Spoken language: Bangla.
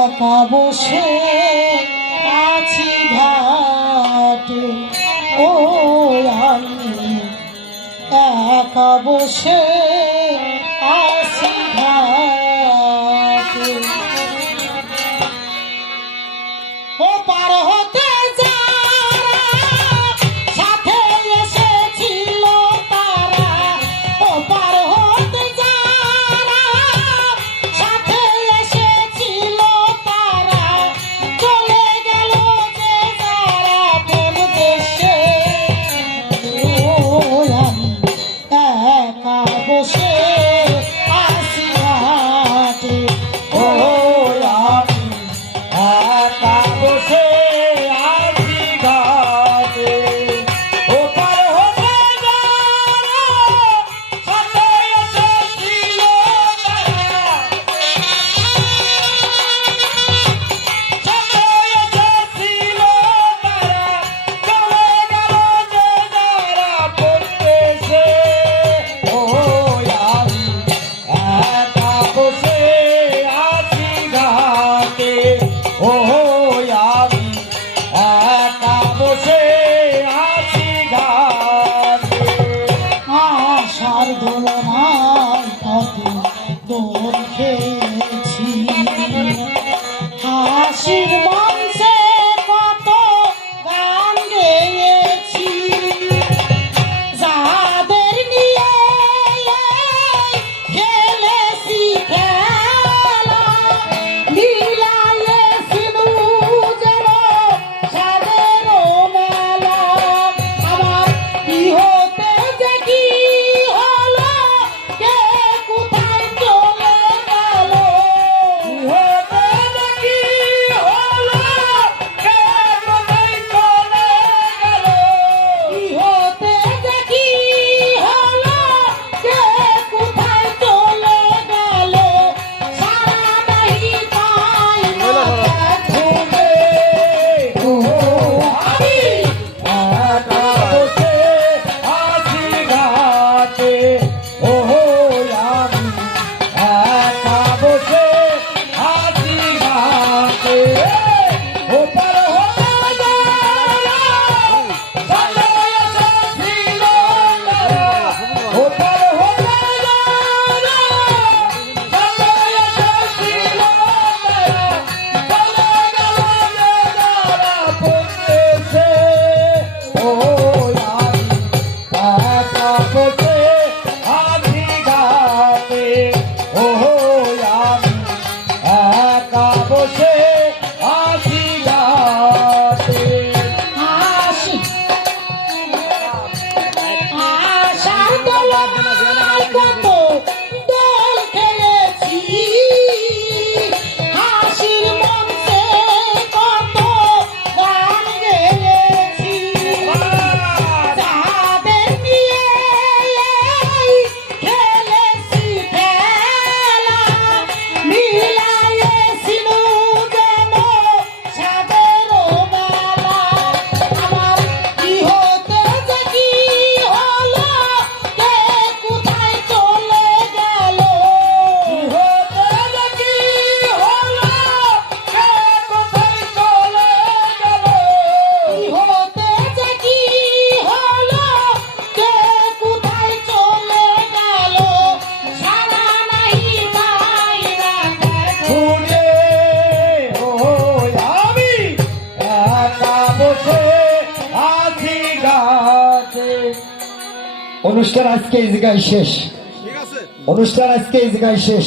একা বসে আছি ঘাটে, ও আমি একা বসে আছি ঘাটে। ও পার হতে দোল খেয়েছি, হাসির মঞ্চে কত গান গেয়েছি, যাদের নিয়ে খেলেছি খেলা, মিলাইয়েছি যেন সাদের মেলা। আমার কি হতে যে কি হলো, কে কোথায় চলে গেল, কি হতে যে কি হলো, কে কোথায় চলে গেল, কি হতে যে কি হলো, কে কোথায় চলে গেল, সারা নাহি পাই না ঘুমে। ও আমি একা বসে আছি ঘাটে, ও আমি একা বসে আছি ঘাটে। ও পার হতে চলে এসেছিল তারা, ও পার হতে চলে এসেছিল তারা, চলে গেল যে যারা পড়তেছে। ও আমি একা বসে আছি ঘাটে, ও আমি একা বসে আছি ঘাটে। আশার দোলায় কত দোল খেলেছি, হাসির মঞ্চে কত গান গেয়েছি, যাদের নিয়ে খেলেছি খেলা, মিলাইয়েছি যেন সাদের মেলা। আমার কি হতে যে কি হলো, কে কোথায় চলে গেল, কি হতে যে কি হলো, কে কোথায় চলে গেল, কি হতে যে কি হলো, কে কোথায় চলে গেল, সারা নাহি পাই না খুঁজে। ও আমি একা বসে আছি ঘাটে। অনুষ্ঠান আজকে এই জায়গায় শেষ, অনুষ্ঠান আজকে এই জায়গায় শেষ।